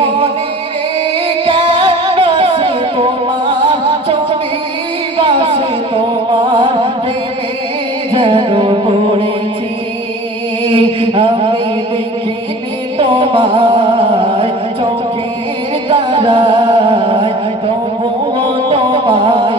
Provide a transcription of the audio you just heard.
মনের ক্যানভাসে তোমার ছবি বাসে তোমার প্রেমে যেন পড়েছি আমি দেখিনি তোমার চোখের তারায় তবুও তোমার